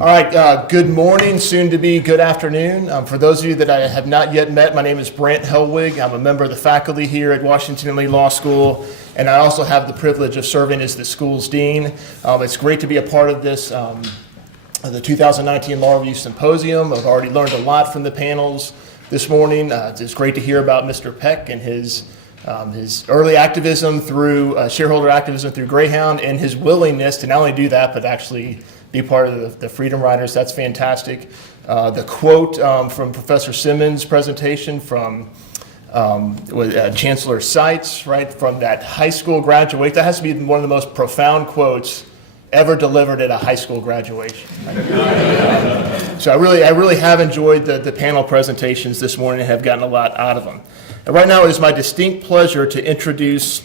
All right, good morning, soon to be good afternoon. For those of you that I have not yet met, my name is Brant Hellwig. I'm a member of the faculty here at Washington & Lee Law School, and I also have the privilege of serving as the school's dean. It's great to be a part of this, the 2019 Law Review Symposium. I've already learned a lot from the panels this morning. It's great to hear about Mr. Peck and his early activism through shareholder activism through Greyhound, and his willingness to not only do that but actually be part of the Freedom Riders. That's fantastic. The quote from Professor Simmons' presentation from Chancellor Seitz, right, from that high school graduate, that has to be one of the most profound quotes ever delivered at a high school graduation. So I really have enjoyed the panel presentations this morning and have gotten a lot out of them. And right now it is my distinct pleasure to introduce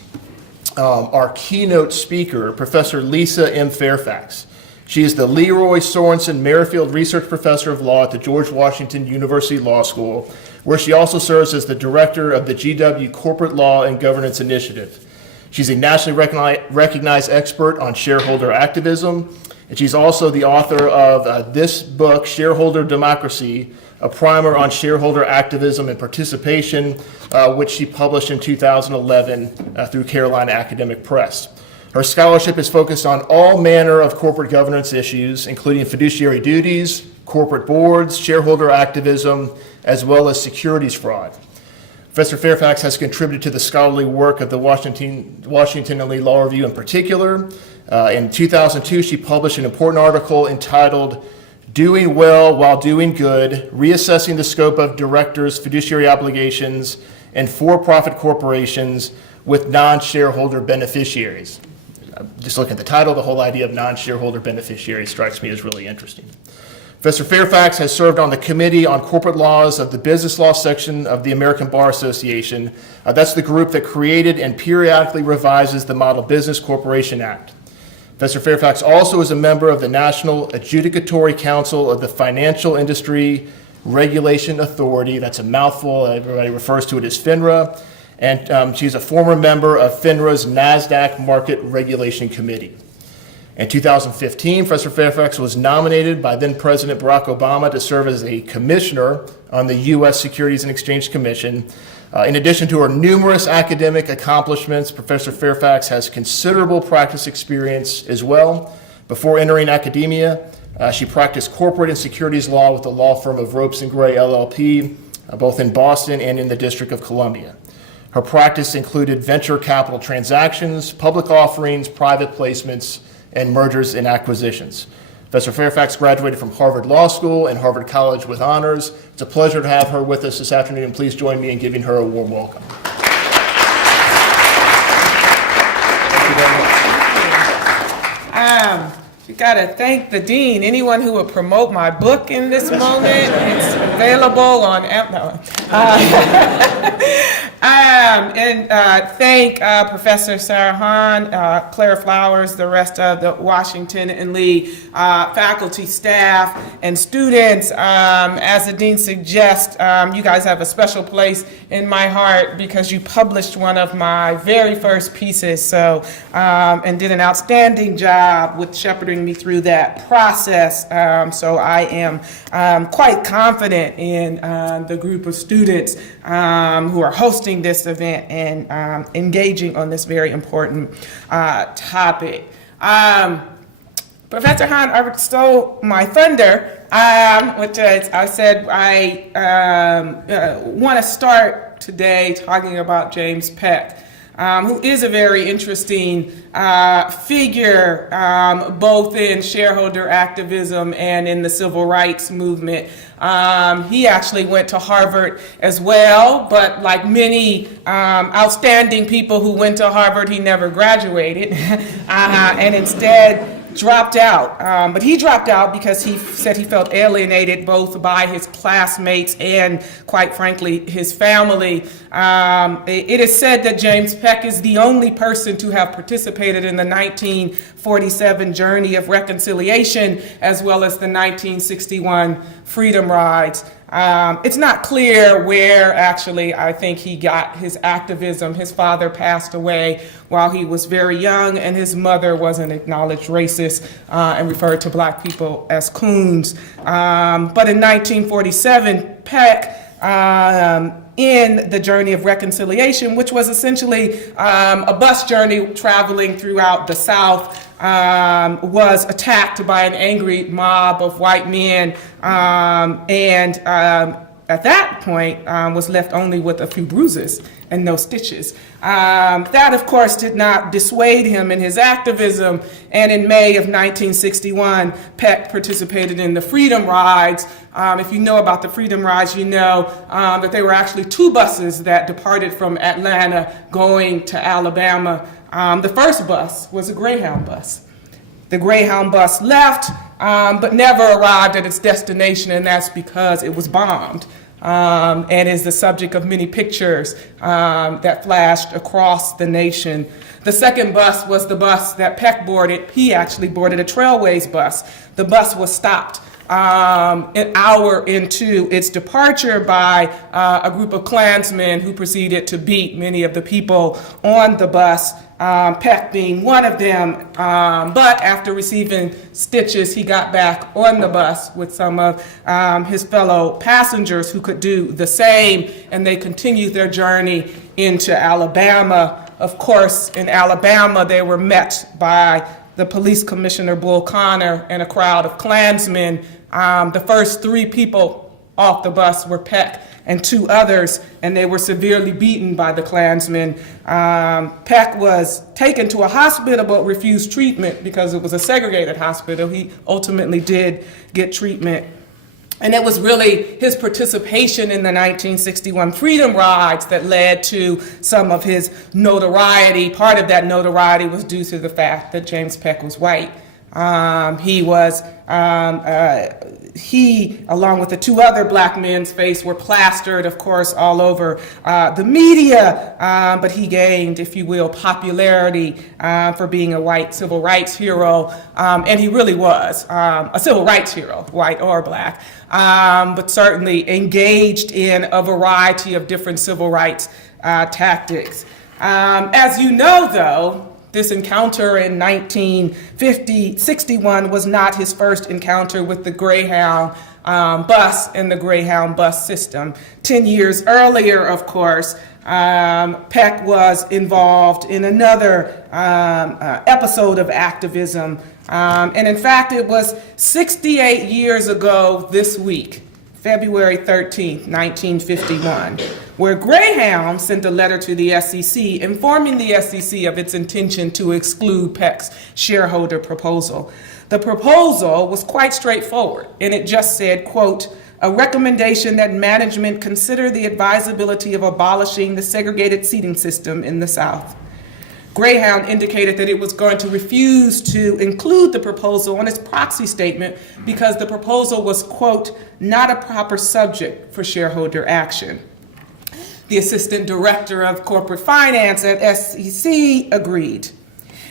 our keynote speaker, Professor Lisa M. Fairfax. She is the Leroy Sorenson Merrifield Research Professor of Law at the George Washington University Law School, where she also serves as the director of the GW Corporate Law and Governance Initiative. She's a nationally recognized expert on shareholder activism, and she's also the author of this book, Shareholder Democracy, a primer on shareholder activism and participation, which she published in 2011 through Carolina Academic Press. Her scholarship is focused on all manner of corporate governance issues, including fiduciary duties, corporate boards, shareholder activism, as well as securities fraud. Professor Fairfax has contributed to the scholarly work of the Washington & Lee Law Review in particular. In 2002, she published an important article entitled Doing Well While Doing Good, Reassessing the Scope of Directors' Fiduciary Obligations and For-Profit Corporations with Non-Shareholder Beneficiaries. Just looking at the title, the whole idea of non-shareholder beneficiary strikes me as really interesting. Professor Fairfax has served on the Committee on Corporate Laws of the Business Law section of the American Bar Association. That's the group that created and periodically revises the Model Business Corporation Act. Professor Fairfax also is a member of the National Adjudicatory Council of the Financial Industry Regulation Authority. That's a mouthful. Everybody refers to it as FINRA. And she's a former member of FINRA's NASDAQ Market Regulation Committee. In 2015, Professor Fairfax was nominated by then President Barack Obama to serve as a commissioner on the U.S. Securities and Exchange Commission. In addition to her numerous academic accomplishments, Professor Fairfax has considerable practice experience as well. Before entering academia, she practiced corporate and securities law with the law firm of Ropes & Gray LLP, both in Boston and in the District of Columbia. Her practice included venture capital transactions, public offerings, private placements, and mergers and acquisitions. Professor Fairfax graduated from Harvard Law School and Harvard College with honors. It's a pleasure to have her with us this afternoon, and please join me in giving her a warm welcome. Thank you very much. You got to thank the dean. Anyone who would promote my book in this moment, it's available on Amazon. And thank Professor Sarah Hahn, Claire Flowers, the rest of the Washington & Lee faculty, staff, and students. As the dean suggests, you guys have a special place in my heart because you published one of my very first pieces, and did an outstanding job with shepherding me through that process. So I am quite confident in the group of students who are hosting this event and engaging on this very important topic. Professor Hahn stole my thunder, which is, I said I want to start today talking about James Peck, who is a very interesting figure, both in shareholder activism and in the civil rights movement. He actually went to Harvard as well, but like many outstanding people who went to Harvard, he never graduated, and instead dropped out. But he dropped out because he said he felt alienated both by his classmates and, quite frankly, his family. It is said that James Peck is the only person to have participated in the 1947 Journey of Reconciliation, as well as the 1961 Freedom Rides. It's not clear where actually I think he got his activism. His father passed away while he was very young, and his mother was an acknowledged racist and referred to black people as coons. But in 1947, Peck, in the Journey of Reconciliation, which was essentially a bus journey traveling throughout the South, was attacked by an angry mob of white men, and at that point was left only with a few bruises and no stitches. That, of course, did not dissuade him in his activism, and in May of 1961, Peck participated in the Freedom Rides. If you know about the Freedom Rides, you know that they were actually two buses that departed from Atlanta going to Alabama. The first bus was a Greyhound bus. The Greyhound bus left, but never arrived at its destination, and that's because it was bombed. And is the subject of many pictures that flashed across the nation. The second bus was the bus that Peck boarded. He actually boarded a Trailways bus. The bus was stopped an hour into its departure by a group of Klansmen who proceeded to beat many of the people on the bus, Peck being one of them. But after receiving stitches, he got back on the bus with some of his fellow passengers who could do the same, and they continued their journey into Alabama. Of course, in Alabama, they were met by the police commissioner, Bull Connor, and a crowd of Klansmen. The first three people off the bus were Peck and two others, and they were severely beaten by the Klansmen. Peck was taken to a hospital but refused treatment because it was a segregated hospital. He ultimately did get treatment. And it was really his participation in the 1961 Freedom Rides that led to some of his notoriety. Part of that notoriety was due to the fact that James Peck was white. He, along with the two other black men's face, were plastered, of course, all over the media, but he gained, if you will, popularity for being a white civil rights hero, and he really was a civil rights hero, white or black, but certainly engaged in a variety of different civil rights tactics. As you know, though, this encounter in 1961 was not his first encounter with the Greyhound bus and the Greyhound bus system. 10 years earlier, of course, Peck was involved in another episode of activism. And in fact, it was 68 years ago this week, February 13th, 1951, where Greyhound sent a letter to the SEC informing the SEC of its intention to exclude Peck's shareholder proposal. The proposal was quite straightforward, and it just said, quote, a recommendation that management consider the advisability of abolishing the segregated seating system in the South. Greyhound indicated that it was going to refuse to include the proposal on its proxy statement because the proposal was, quote, not a proper subject for shareholder action. The assistant director of corporate finance at SEC agreed.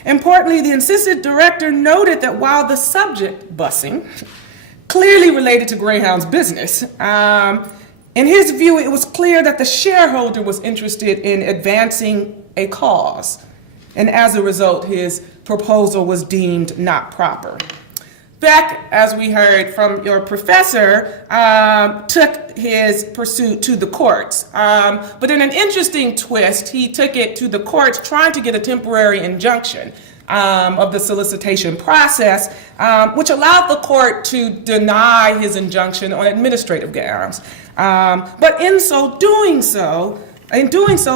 Importantly, the assistant director noted that while the subject, busing, clearly related to Greyhound's business, in his view, it was clear that the shareholder was interested in advancing a cause. And as a result, his proposal was deemed not proper. Peck, as we heard from your professor, took his pursuit to the courts. But in an interesting twist, he took it to the courts trying to get a temporary injunction of the solicitation process, which allowed the court to deny his injunction on administrative grounds. But in doing so,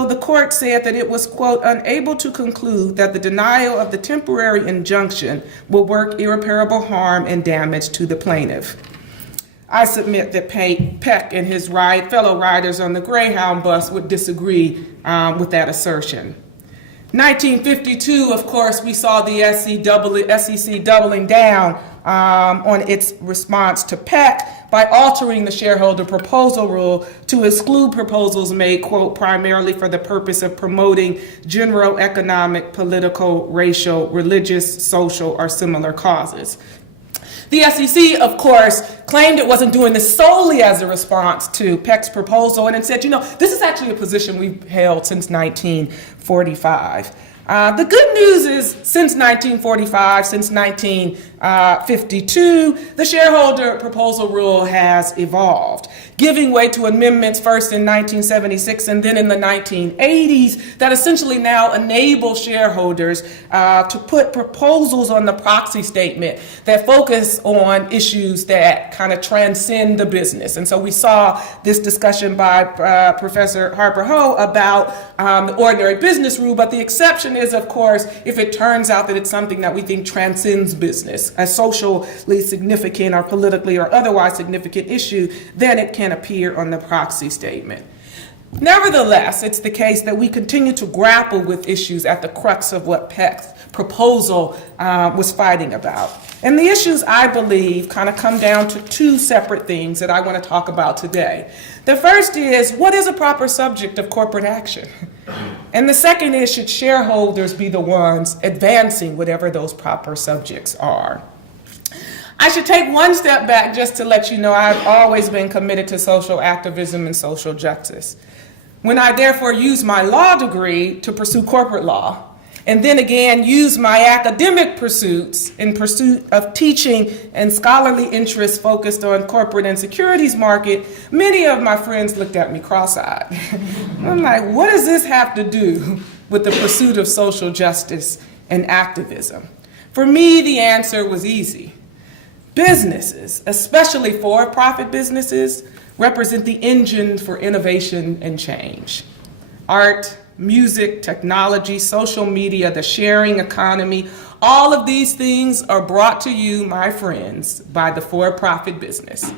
the court said that it was, quote, unable to conclude that the denial of the temporary injunction will work irreparable harm and damage to the plaintiff. I submit that Peck and his fellow riders on the Greyhound bus would disagree with that assertion. 1952, of course, we saw the SEC doubling down on its response to Peck by altering the shareholder proposal rule to exclude proposals made, quote, primarily for the purpose of promoting general economic, political, racial, religious, social, or similar causes. The SEC, of course, claimed it wasn't doing this solely as a response to Peck's proposal, and it said, this is actually a position we've held since 1945. The good news is, since 1945, since 1952, the shareholder proposal rule has evolved, giving way to amendments first in 1976 and then in the 1980s that essentially now enable shareholders to put proposals on the proxy statement that focus on issues that kind of transcend the business. And so we saw this discussion by Professor Harper Ho about the ordinary business rule, but the exception is, of course, if it turns out that it's something that we think transcends business, a socially significant or politically or otherwise significant issue, then it can appear on the proxy statement. Nevertheless, it's the case that we continue to grapple with issues at the crux of what Peck's proposal was fighting about. And the issues, I believe, kind of come down to two separate things that I want to talk about today. The first is, what is a proper subject of corporate action? And the second is, should shareholders be the ones advancing whatever those proper subjects are? I should take one step back just to let you know I've always been committed to social activism and social justice. When I therefore use my law degree to pursue corporate law, and then again use my academic pursuits in pursuit of teaching and scholarly interests focused on corporate and securities market, many of my friends looked at me cross-eyed. I'm like, what does this have to do with the pursuit of social justice and activism? For me, the answer was easy. Businesses, especially for-profit businesses, represent the engine for innovation and change. Art, music, technology, social media, the sharing economy, all of these things are brought to you, my friends, by the for-profit business.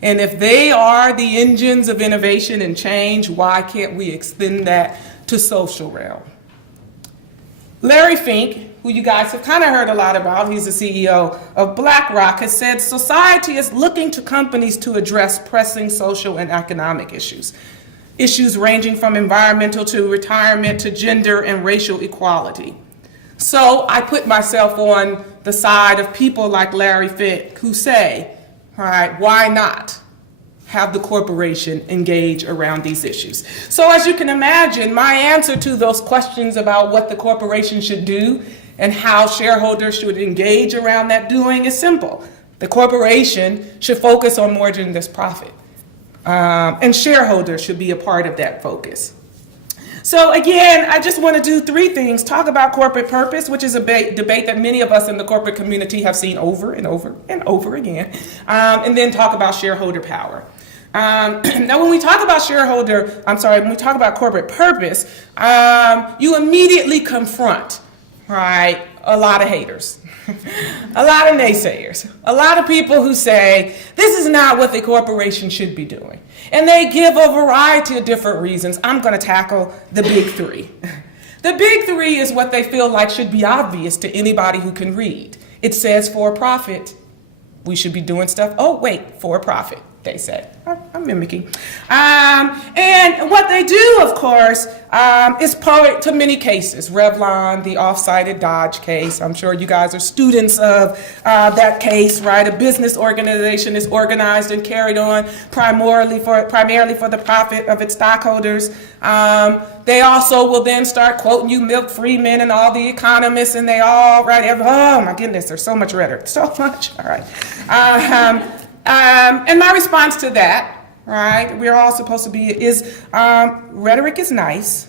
And if they are the engines of innovation and change, why can't we extend that to social realm? Larry Fink, who you guys have kind of heard a lot about, he's the CEO of BlackRock, has said society is looking to companies to address pressing social and economic issues. Issues ranging from environmental to retirement to gender and racial equality. So I put myself on the side of people like Larry Fink who say, all right, why not have the corporation engage around these issues? So as you can imagine, my answer to those questions about what the corporation should do and how shareholders should engage around that doing is simple. The corporation should focus on more than just profit. And shareholders should be a part of that focus. So again, I just want to do three things. Talk about corporate purpose, which is a debate that many of us in the corporate community have seen over and over and over again. And then talk about shareholder power. Now when we talk about when we talk about corporate purpose, you immediately confront, right, a lot of haters. A lot of naysayers, a lot of people who say, this is not what the corporation should be doing. And they give a variety of different reasons. I'm going to tackle the big three. The big three is what they feel like should be obvious to anybody who can read. It says for profit. We should be doing stuff. Oh, wait, for profit, they say. I'm mimicking. And what they do, of course, is part to many cases. Revlon, the off-sided Dodge case. I'm sure you guys are students of that case, right? A business organization is organized and carried on primarily for the profit of its stockholders. They also will then start quoting you Milton Friedman and all the economists, and they all, right? Oh my goodness, there's so much rhetoric. So much. All right. And my response to that, right, we're all supposed to be, is rhetoric is nice,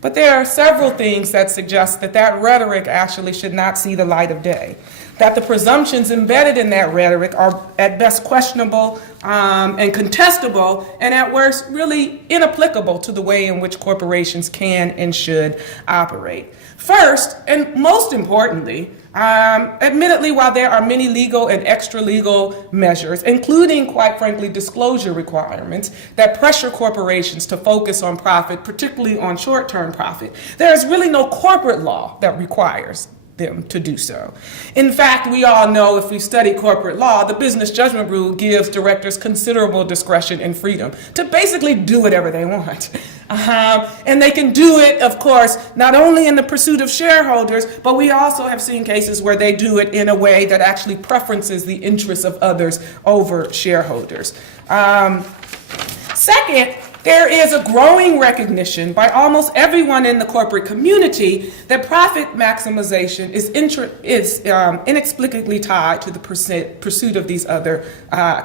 but there are several things that suggest that rhetoric actually should not see the light of day. That the presumptions embedded in that rhetoric are at best questionable and contestable, and at worst really inapplicable to the way in which corporations can and should operate. First, and most importantly, admittedly, while there are many legal and extra-legal measures, including, quite frankly, disclosure requirements that pressure corporations to focus on profit, particularly on short-term profit, there is really no corporate law that requires them to do so. In fact, we all know if we study corporate law, the business judgment rule gives directors considerable discretion and freedom to basically do whatever they want. And they can do it, of course, not only in the pursuit of shareholders, but we also have seen cases where they do it in a way that actually preferences the interests of others over shareholders. Second, there is a growing recognition by almost everyone in the corporate community that profit maximization is inexplicably tied to the pursuit of these other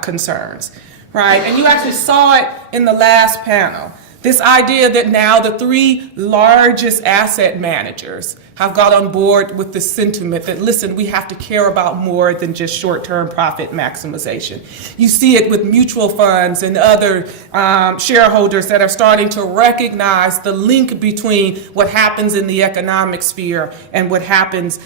concerns, right? And you actually saw it in the last panel. This idea that now the three largest asset managers have got on board with the sentiment that, listen, we have to care about more than just short-term profit maximization. You see it with mutual funds and other shareholders that are starting to recognize the link between what happens in the economic sphere and what happens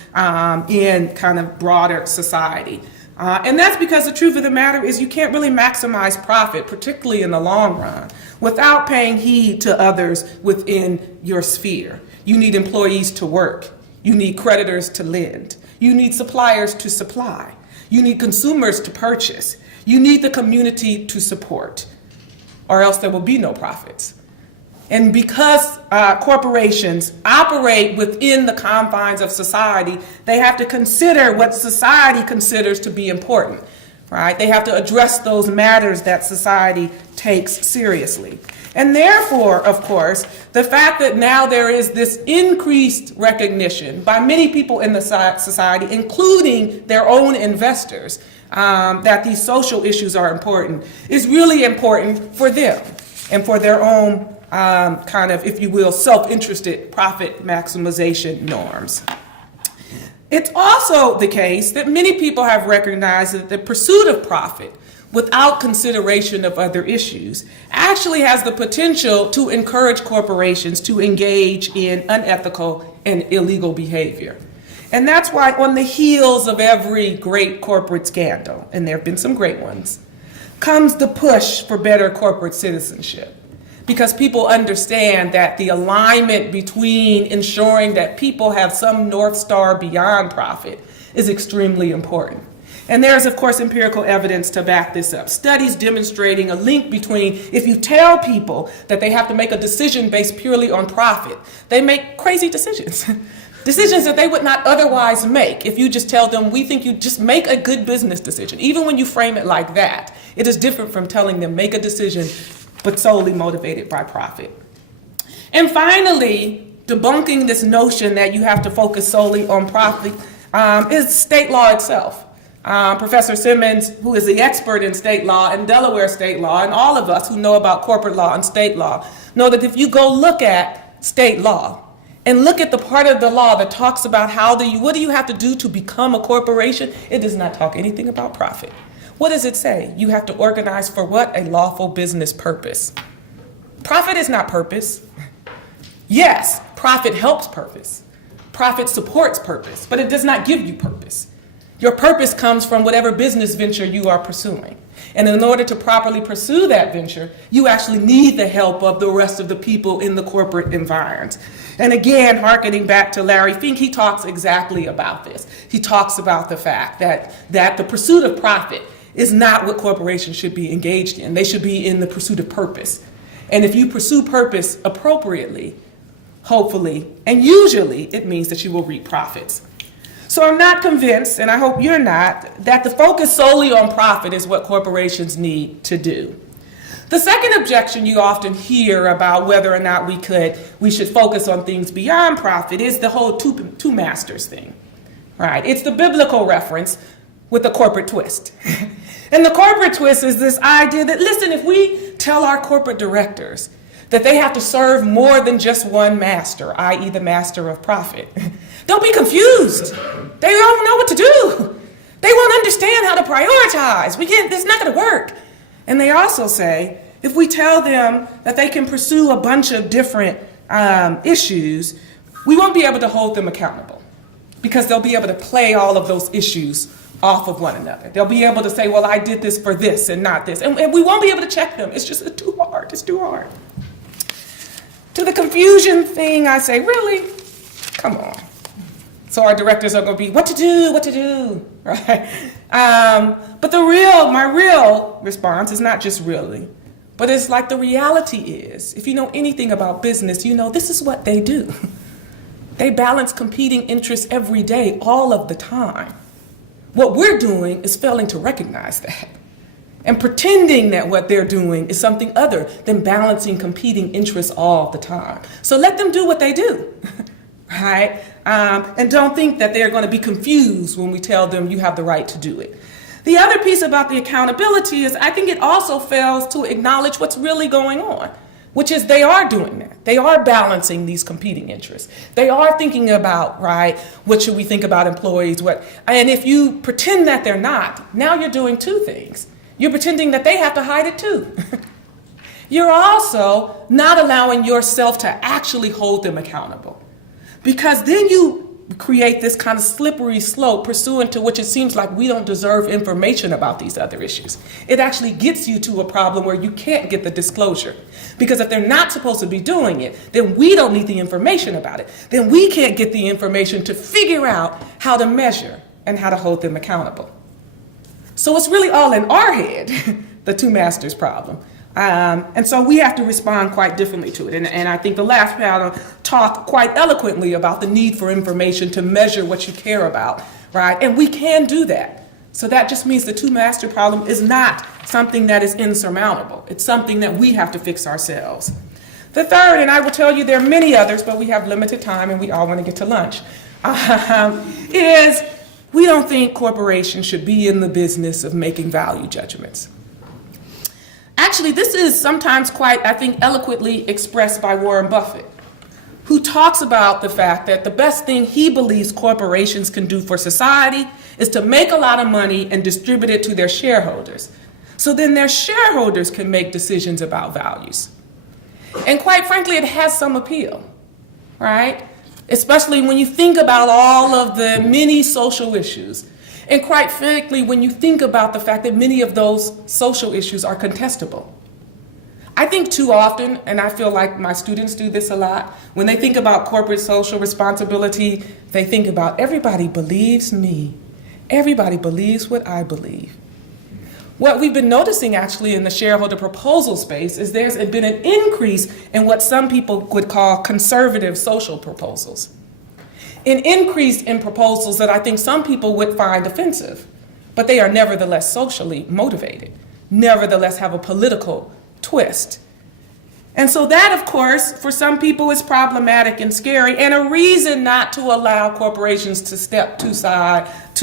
in kind of broader society. And that's because the truth of the matter is you can't really maximize profit, particularly in the long run, without paying heed to others within your sphere. You need employees to work. You need creditors to lend. You need suppliers to supply. You need consumers to purchase. You need the community to support, or else there will be no profits. And because corporations operate within the confines of society, they have to consider what society considers to be important, right? They have to address those matters that society takes seriously. And therefore, of course, the fact that now there is this increased recognition by many people in the society, including their own investors, that these social issues are important, is really important for them and for their own kind of, if you will, self-interested profit maximization norms. It's also the case that many people have recognized that the pursuit of profit without consideration of other issues actually has the potential to encourage corporations to engage in unethical and illegal behavior. And that's why on the heels of every great corporate scandal, and there have been some great ones, comes the push for better corporate citizenship. Because people understand that the alignment between ensuring that people have some North Star beyond profit is extremely important. And there's, of course, empirical evidence to back this up. Studies demonstrating a link between if you tell people that they have to make a decision based purely on profit, they make crazy decisions. Decisions that they would not otherwise make if you just tell them, we think you just make a good business decision. Even when you frame it like that, it is different from telling them make a decision but solely motivated by profit. And finally, debunking this notion that you have to focus solely on profit is state law itself. Professor Simmons, who is the expert in state law and Delaware state law, and all of us who know about corporate law and state law, know that if you go look at state law and look at the part of the law that talks about what do you have to do to become a corporation, it does not talk anything about profit. What does it say? You have to organize for what? A lawful business purpose. Profit is not purpose. Yes, profit helps purpose. Profit supports purpose, but it does not give you purpose. Your purpose comes from whatever business venture you are pursuing. And in order to properly pursue that venture, you actually need the help of the rest of the people in the corporate environment. And again, hearkening back to Larry Fink, he talks exactly about this. He talks about the fact that the pursuit of profit is not what corporations should be engaged in. They should be in the pursuit of purpose. And if you pursue purpose appropriately, hopefully, and usually, it means that you will reap profits. So I'm not convinced, and I hope you're not, that the focus solely on profit is what corporations need to do. The second objection you often hear about whether or not we should focus on things beyond profit is the whole two masters thing, right? It's the biblical reference with a corporate twist. And the corporate twist is this idea that, listen, if we tell our corporate directors that they have to serve more than just one master, i.e. the master of profit, they'll be confused. They don't know what to do. They won't understand how to prioritize. It's not going to work. And they also say, if we tell them that they can pursue a bunch of different issues, we won't be able to hold them accountable because they'll be able to play all of those issues off of one another. They'll be able to say, well, I did this for this and not this. And we won't be able to check them. It's too hard. It's too hard. To the confusion thing, I say, really? Come on. So our directors are going to be, what to do, right? But my real response is not just really, but it's like the reality is, if you know anything about business, you know this is what they do. They balance competing interests every day, all of the time. What we're doing is failing to recognize that and pretending that what they're doing is something other than balancing competing interests all the time. So let them do what they do, right? And don't think that they're going to be confused when we tell them you have the right to do it. The other piece about the accountability is I think it also fails to acknowledge what's really going on, which is they are doing that. They are balancing these competing interests. They are thinking about, right, what should we think about employees? And if you pretend that they're not, now you're doing two things. You're pretending that they have to hide it too. You're also not allowing yourself to actually hold them accountable. Because then you create this kind of slippery slope pursuant to which it seems like we don't deserve information about these other issues. It actually gets you to a problem where you can't get the disclosure. Because if they're not supposed to be doing it, then we don't need the information about it. Then we can't get the information to figure out how to measure and how to hold them accountable. So it's really all in our head, the two masters problem. And so we have to respond quite differently to it. And I think the last panel talked quite eloquently about the need for information to measure what you care about, right? And we can do that. So that just means the two master problem is not something that is insurmountable. It's something that we have to fix ourselves. The third, and I will tell you there are many others, but we have limited time and we all want to get to lunch, is we don't think corporations should be in the business of making value judgments. Actually, this is sometimes quite, I think, eloquently expressed by Warren Buffett, who talks about the fact that the best thing he believes corporations can do for society is to make a lot of money and distribute it to their shareholders. So then their shareholders can make decisions about values. And quite frankly, it has some appeal, right? Especially when you think about all of the many social issues. And quite frankly, when you think about the fact that many of those social issues are contestable. I think too often, and I feel like my students do this a lot, when they think about corporate social responsibility, they think about everybody believes me. Everybody believes what I believe. What we've been noticing actually in the shareholder proposal space is there's been an increase in what some people would call conservative social proposals. An increase in proposals that I think some people would find offensive, but they are nevertheless socially motivated, nevertheless have a political twist. And so that, of course, for some people is problematic and scary and a reason not to allow corporations to step too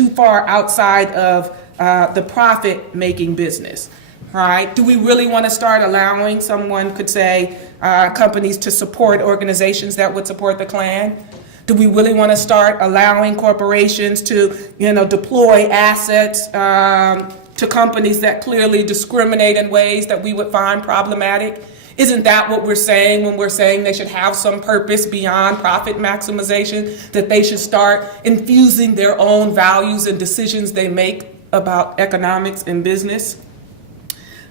far outside of the profit-making business, right? Do we really want to start allowing, someone could say, companies to support organizations that would support the Klan? Do we really want to start allowing corporations to, deploy assets to companies that clearly discriminate in ways that we would find problematic? Isn't that what we're saying when we're saying they should have some purpose beyond profit maximization, that they should start infusing their own values and decisions they make about economics and business?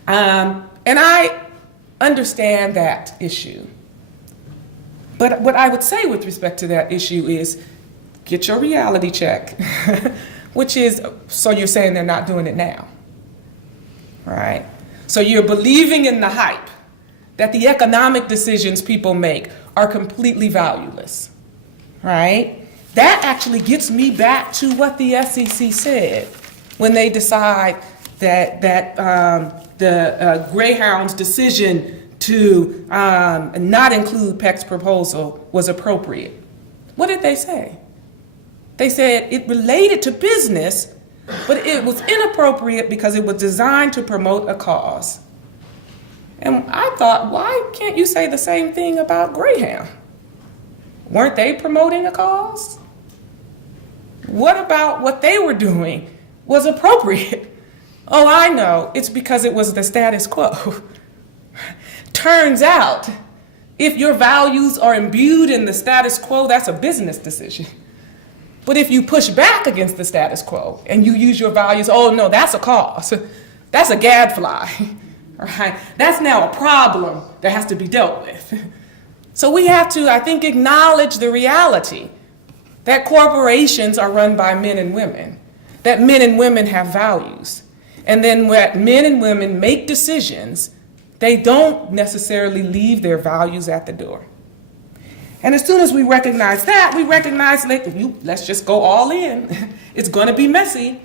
And I understand that issue. But what I would say with respect to that issue is get your reality check, which is, so you're saying they're not doing it now, right? So you're believing in the hype that the economic decisions people make are completely valueless, right? That actually gets me back to what the SEC said when they decide that the Greyhound's decision to not include Peck's proposal was appropriate. What did they say? They said it related to business, but it was inappropriate because it was designed to promote a cause. And I thought, why can't you say the same thing about Greyhound? Weren't they promoting a cause? What about what they were doing was appropriate? Oh, I know, it's because it was the status quo. Turns out, if your values are imbued in the status quo, that's a business decision. But if you push back against the status quo and you use your values, oh no, that's a cause. That's a gadfly, right? That's now a problem that has to be dealt with. So we have to, I think, acknowledge the reality that corporations are run by men and women, that men and women have values. And then when men and women make decisions, they don't necessarily leave their values at the door. And as soon as we recognize that, we recognize, let's just go all in. It's going to be messy,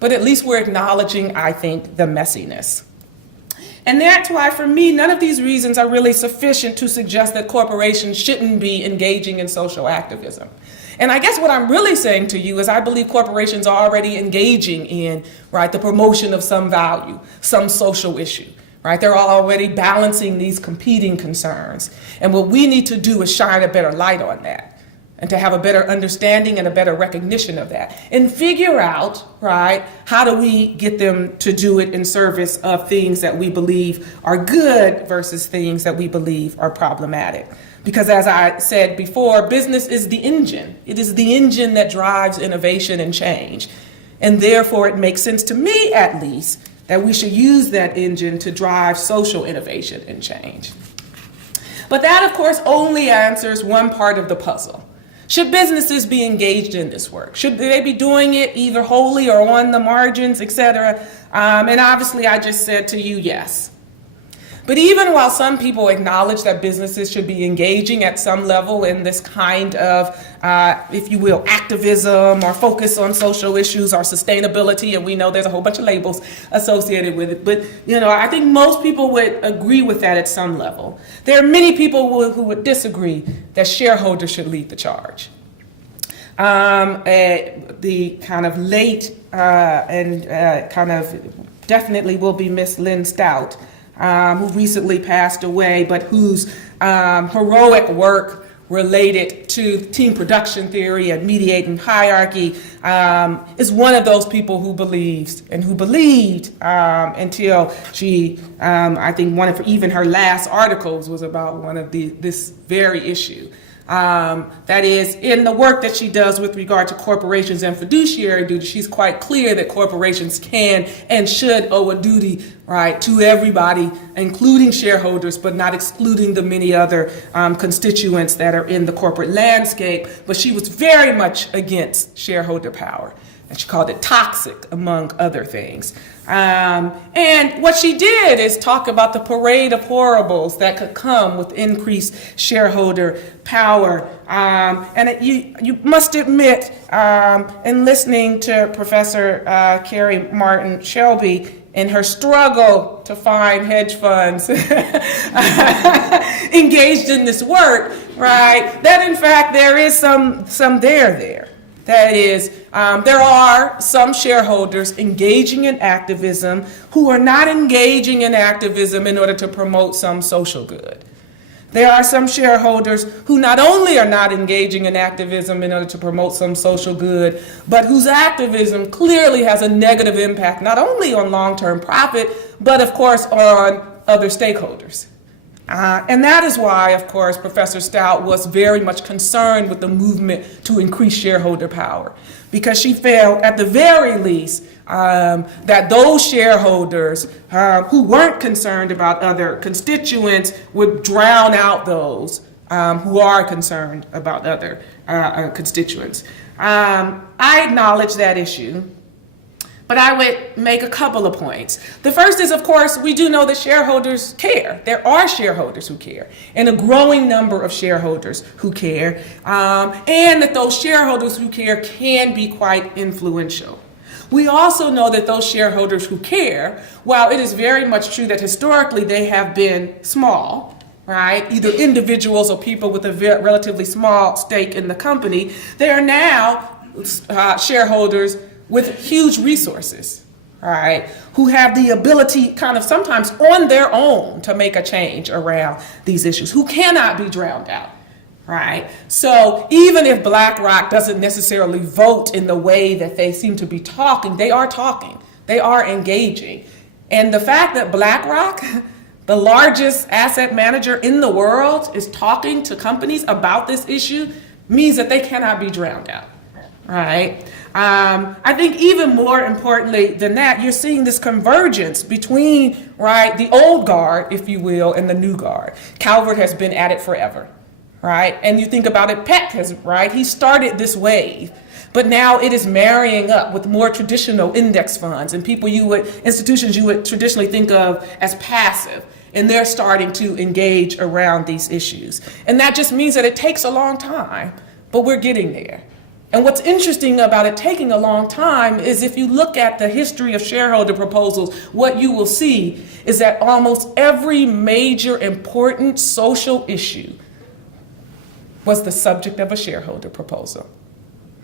but at least we're acknowledging, I think, the messiness. And that's why, for me, none of these reasons are really sufficient to suggest that corporations shouldn't be engaging in social activism. And I guess what I'm really saying to you is I believe corporations are already engaging in, right, the promotion of some value, some social issue. Right? They're already balancing these competing concerns. And what we need to do is shine a better light on that and to have a better understanding and a better recognition of that and figure out, right, how do we get them to do it in service of things that we believe are good versus things that we believe are problematic. Because as I said before, business is the engine. It is the engine that drives innovation and change. And therefore, it makes sense to me, at least, that we should use that engine to drive social innovation and change. But that, of course, only answers one part of the puzzle. Should businesses be engaged in this work? Should they be doing it either wholly or on the margins, et cetera? And obviously, I just said to you, yes. But even while some people acknowledge that businesses should be engaging at some level in this kind of, if you will, activism or focus on social issues or sustainability, and we know there's a whole bunch of labels associated with it, but I think most people would agree with that at some level. There are many people who would disagree that shareholders should lead the charge. The kind of late and kind of definitely will be Miss Lynn Stout, who recently passed away, but whose heroic work related to team production theory and mediating hierarchy is one of those people who believes and who believed until she, I think one of even her last articles was about one of this very issue. That is, in the work that she does with regard to corporations and fiduciary duty, she's quite clear that corporations can and should owe a duty, right, to everybody, including shareholders, but not excluding the many other constituents that are in the corporate landscape. But she was very much against shareholder power, and she called it toxic, among other things. And what she did is talk about the parade of horribles that could come with increased shareholder power. You must admit, in listening to Professor Carrie Martin Shelby in her struggle to find hedge funds engaged in this work, right, that in fact there is some there. That is, there are some shareholders engaging in activism who are not engaging in activism in order to promote some social good. There are some shareholders who not only are not engaging in activism in order to promote some social good, but whose activism clearly has a negative impact not only on long-term profit, but of course on other stakeholders. And that is why, of course, Professor Stout was very much concerned with the movement to increase shareholder power, because she felt, at the very least, that those shareholders who weren't concerned about other constituents would drown out those who are concerned about other constituents. I acknowledge that issue. But I would make a couple of points. The first is, of course, we do know that shareholders care. There are shareholders who care, and a growing number of shareholders who care, and that those shareholders who care can be quite influential. We also know that those shareholders who care, while it is very much true that historically they have been small, right, either individuals or people with a relatively small stake in the company, they are now shareholders with huge resources, right, who have the ability kind of sometimes on their own to make a change around these issues, who cannot be drowned out, right? So even if BlackRock doesn't necessarily vote in the way that they seem to be talking, they are engaging. And the fact that BlackRock, the largest asset manager in the world, is talking to companies about this issue means that they cannot be drowned out, right? I think even more importantly than that, you're seeing this convergence between, right, the old guard, if you will, and the new guard. Calvert has been at it forever, right? And you think about it, Peck has, right? He started this wave, but now it is marrying up with more traditional index funds and institutions you would traditionally think of as passive. And they're starting to engage around these issues. And that just means that it takes a long time, but we're getting there. And what's interesting about it taking a long time is if you look at the history of shareholder proposals, what you will see is that almost every major important social issue was the subject of a shareholder proposal,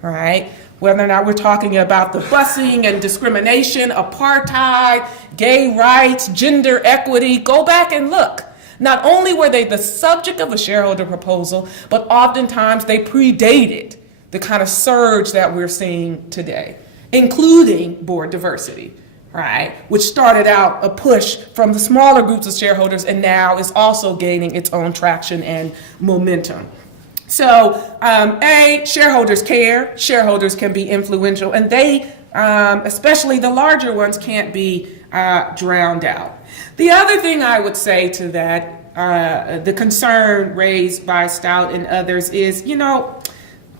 right? Whether or not we're talking about the busing and discrimination, apartheid, gay rights, gender equity, go back and look. Not only were they the subject of a shareholder proposal, but oftentimes they predated the kind of surge that we're seeing today, including board diversity, right? Which started out a push from the smaller groups of shareholders and now is also gaining its own traction and momentum. So, shareholders care, shareholders can be influential, and they, especially the larger ones, can't be drowned out. The other thing I would say to that, the concern raised by Stout and others is,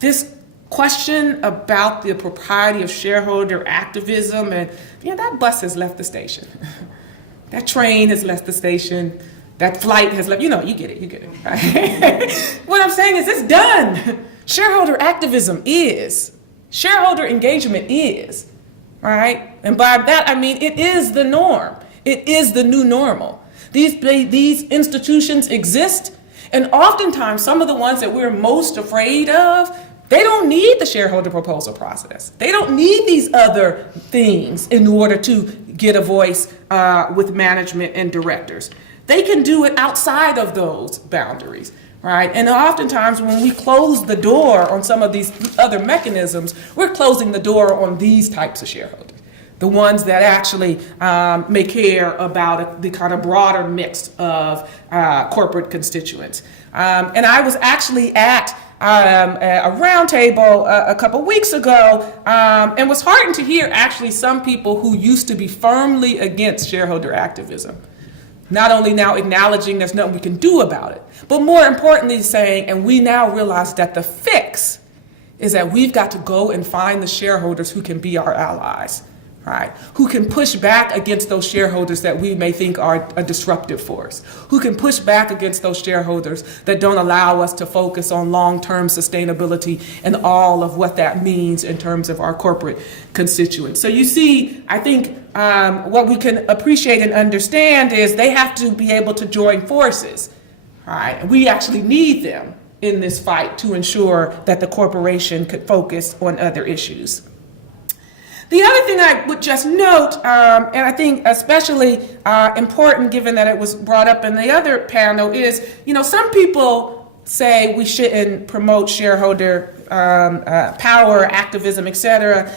this question about the propriety of shareholder activism, and that bus has left the station. That train has left the station. That flight has left, you get it, right? What I'm saying is it's done. Shareholder activism is. Shareholder engagement is, right? And by that, I mean it is the norm. It is the new normal. These institutions exist, and oftentimes some of the ones that we're most afraid of, they don't need the shareholder proposal process. They don't need these other things in order to get a voice with management and directors. They can do it outside of those boundaries, right? And oftentimes when we close the door on some of these other mechanisms, we're closing the door on these types of shareholders, the ones that actually may care about the kind of broader mix of corporate constituents. And I was actually at a roundtable a couple weeks ago and was heartened to hear actually some people who used to be firmly against shareholder activism not only now acknowledging there's nothing we can do about it, but more importantly saying, and we now realize that the fix is that we've got to go and find the shareholders who can be our allies, right? Who can push back against those shareholders that we may think are a disruptive force, who can push back against those shareholders that don't allow us to focus on long-term sustainability and all of what that means in terms of our corporate constituents. So you see, I think what we can appreciate and understand is they have to be able to join forces, right? We actually need them in this fight to ensure that the corporation could focus on other issues. The other thing I would just note, and I think especially important given that it was brought up in the other panel, is, some people say we shouldn't promote shareholder power, activism, et cetera,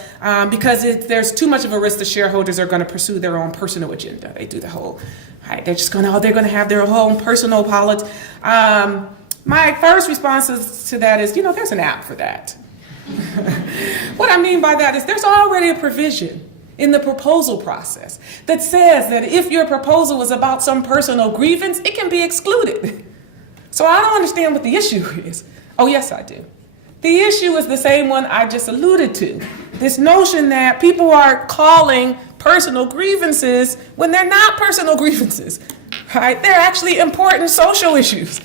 because there's too much of a risk the shareholders are going to pursue their own personal agenda. They do the whole, right, they're going to have their own personal politics. My first response to that is, there's an app for that. What I mean by that is there's already a provision in the proposal process that says that if your proposal is about some personal grievance, it can be excluded. So I don't understand what the issue is. Oh, yes, I do. The issue is the same one I just alluded to. This notion that people are calling personal grievances when they're not personal grievances, right? They're actually important social issues.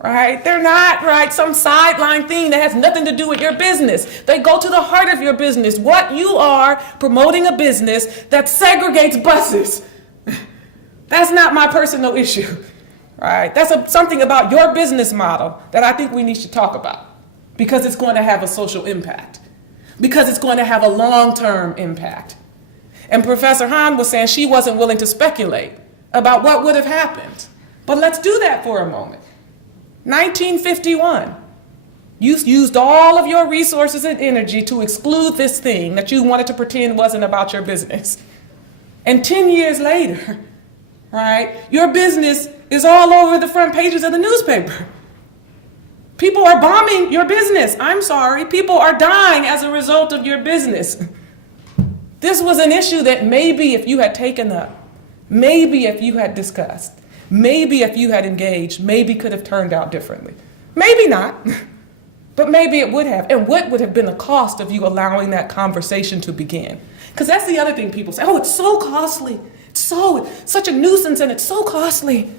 Right? They're not, right, some sideline thing that has nothing to do with your business. They go to the heart of your business. What you are promoting a business that segregates buses. That's not my personal issue, right? That's something about your business model that I think we need to talk about because it's going to have a social impact, because it's going to have a long-term impact. And Professor Hahn was saying she wasn't willing to speculate about what would have happened. But let's do that for a moment. 1951, you used all of your resources and energy to exclude this thing that you wanted to pretend wasn't about your business. And 10 years later, right, your business is all over the front pages of the newspaper. People are bombing your business. I'm sorry, people are dying as a result of your business. This was an issue that maybe if you had taken up, maybe if you had discussed, maybe if you had engaged, maybe could have turned out differently. Maybe not, but maybe it would have. And what would have been the cost of you allowing that conversation to begin? Because that's the other thing people say, oh, it's so costly. It's such a nuisance and it's so costly.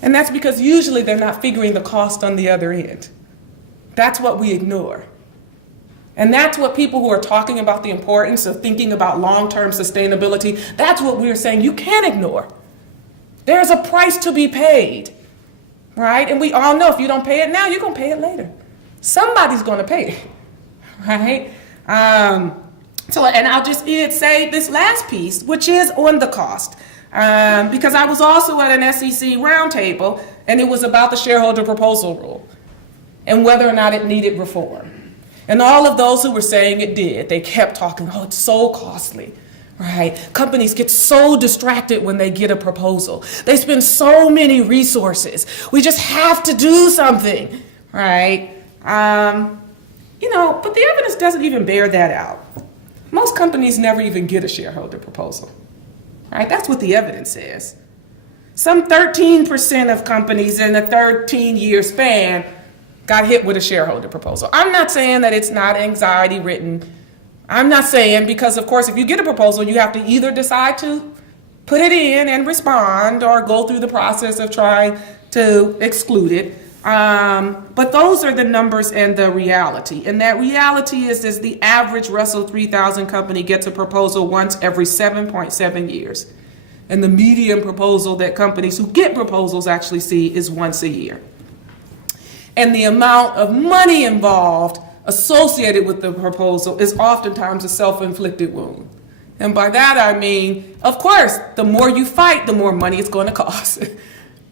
And that's because usually they're not figuring the cost on the other end. That's what we ignore. And that's what people who are talking about the importance of thinking about long-term sustainability, that's what we're saying you can't ignore. There's a price to be paid, right? And we all know if you don't pay it now, you're going to pay it later. Somebody's going to pay it, right? And I'll just say this last piece, which is on the cost. Because I was also at an SEC roundtable, and it was about the shareholder proposal rule and whether or not it needed reform. And all of those who were saying it did, they kept talking, oh, it's so costly, right? Companies get so distracted when they get a proposal. They spend so many resources. We just have to do something, right? But the evidence doesn't even bear that out. Most companies never even get a shareholder proposal, right? That's what the evidence says. Some 13% of companies in a 13-year span got hit with a shareholder proposal. I'm not saying that it's not anxiety ridden. I'm not saying, because of course if you get a proposal, you have to either decide to put it in and respond or go through the process of trying to exclude it. But those are the numbers and the reality. And that reality is the average Russell 3000 company gets a proposal once every 7.7 years. And the median proposal that companies who get proposals actually see is once a year. And the amount of money involved associated with the proposal is oftentimes a self-inflicted wound. And by that I mean, of course, the more you fight, the more money it's going to cost,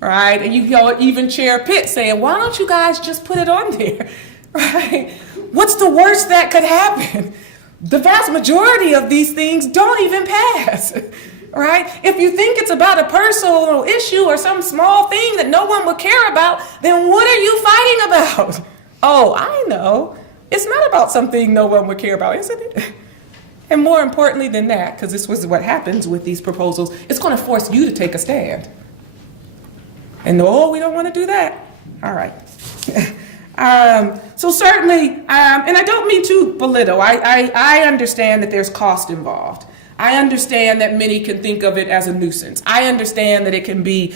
right? And you hear even Chair Pitt saying, why don't you guys just put it on there, right? What's the worst that could happen? The vast majority of these things don't even pass. Right? If you think it's about a personal issue or some small thing that no one would care about, then what are you fighting about? Oh, I know. It's not about something no one would care about, isn't it? And more importantly than that, because this was what happens with these proposals, it's going to force you to take a stand. And no, we don't want to do that. All right. So certainly, and I don't mean to belittle, I understand that there's cost involved. I understand that many can think of it as a nuisance. I understand that it can be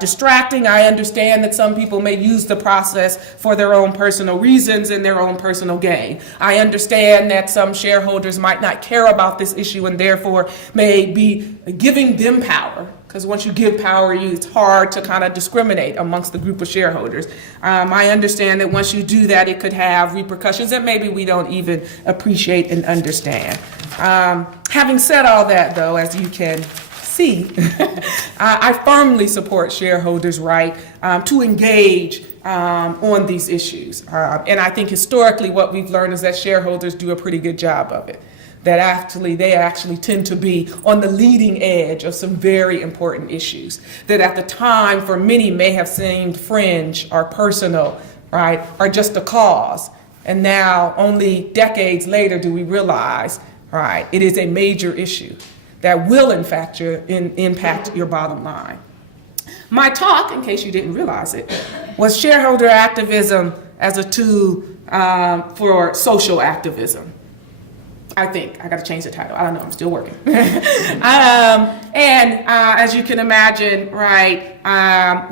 distracting. I understand that some people may use the process for their own personal reasons and their own personal gain. I understand that some shareholders might not care about this issue and therefore may be giving them power. Because once you give power, it's hard to kind of discriminate amongst the group of shareholders. I understand that once you do that, it could have repercussions that maybe we don't even appreciate and understand. Having said all that, though, as you can see, I firmly support shareholders' right to engage on these issues. And I think historically what we've learned is that shareholders do a pretty good job of it. That they actually tend to be on the leading edge of some very important issues that at the time for many may have seemed fringe or personal, right, or just a cause. And now only decades later do we realize, right, it is a major issue that will in fact impact your bottom line. My talk, in case you didn't realize it, was shareholder activism as a tool for social activism. I think I got to change the title. I don't know. I'm still working. As you can imagine, right,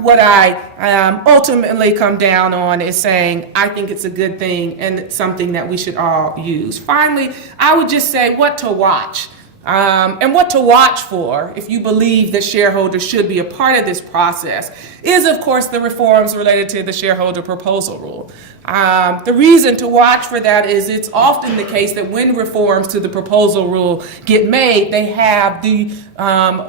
what I ultimately come down on is saying I think it's a good thing and it's something that we should all use. Finally, I would just say what to watch. And what to watch for, if you believe that shareholders should be a part of this process, is of course the reforms related to the shareholder proposal rule. The reason to watch for that is it's often the case that when reforms to the proposal rule get made, they have the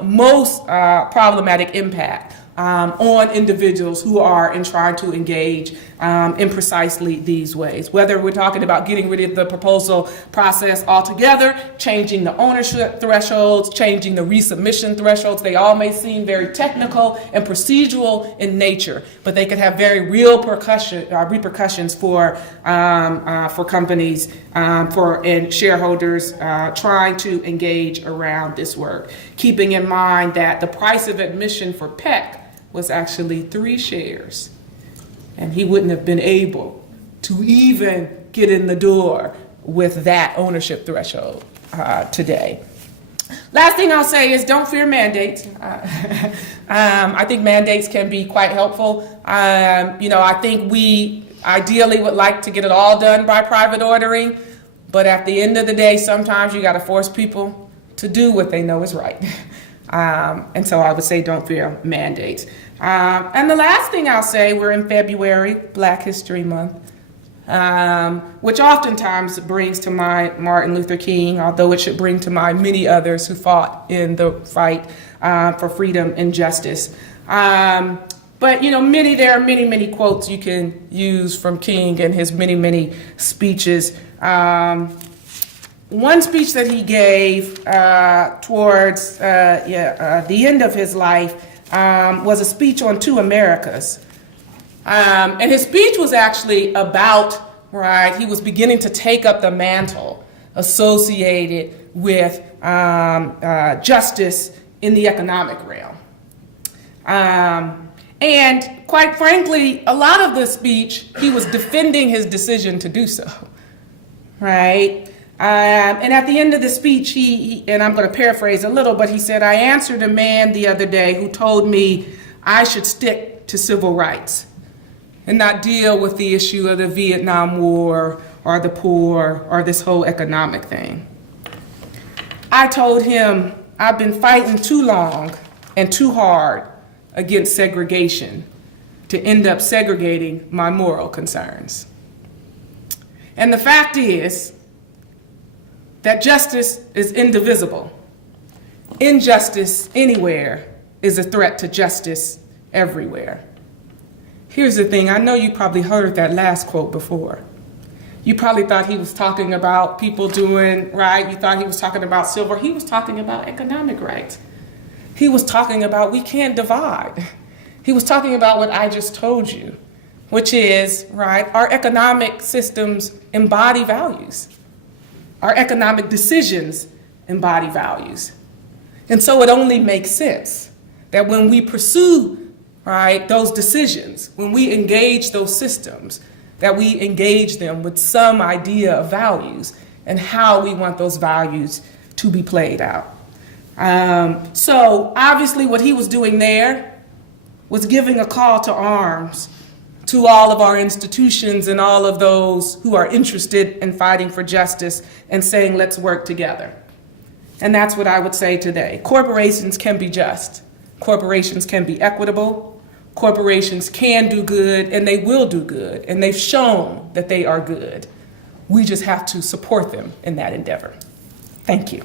most problematic impact on individuals who are trying to engage in precisely these ways. Whether we're talking about getting rid of the proposal process altogether, changing the ownership thresholds, changing the resubmission thresholds, they all may seem very technical and procedural in nature, but they could have very real repercussions for companies and shareholders trying to engage around this work. Keeping in mind that the price of admission for PEC was actually 3 shares. and he wouldn't have been able to even get in the door with that ownership threshold today. Last thing I'll say is don't fear mandates. I think mandates can be quite helpful. I think we ideally would like to get it all done by private ordering, but at the end of the day, sometimes you got to force people to do what they know is right. And so I would say don't fear mandates. And the last thing I'll say, we're in February, Black History Month, which oftentimes brings to mind Martin Luther King, although it should bring to mind many others who fought in the fight for freedom and justice. But there are many quotes you can use from King and his many speeches. One speech that he gave towards the end of his life was a speech on Two Americas. And his speech was actually about, he was beginning to take up the mantle associated with justice in the economic realm. And quite frankly, a lot of the speech, he was defending his decision to do so, right? And at the end of the speech, he and I'm going to paraphrase a little, but he said, I answered a man the other day who told me I should stick to civil rights and not deal with the issue of the Vietnam War or the poor or this whole economic thing. I told him I've been fighting too long and too hard against segregation to end up segregating my moral concerns. And the fact is that justice is indivisible. Injustice anywhere is a threat to justice everywhere. Here's the thing, I know you probably heard that last quote before. You probably thought he was talking about people doing right, you thought he was talking about civil, he was talking about economic rights. He was talking about we can't divide. He was talking about what I just told you, which is, our economic systems embody values. Our economic decisions embody values. And so it only makes sense that when we pursue, those decisions, when we engage those systems, that we engage them with some idea of values and how we want those values to be played out. So obviously what he was doing there was giving a call to arms to all of our institutions and all of those who are interested in fighting for justice and saying, let's work together. And that's what I would say today. Corporations can be just. Corporations can be equitable. Corporations can do good, and they will do good. And they've shown that they are good. We just have to support them in that endeavor. Thank you.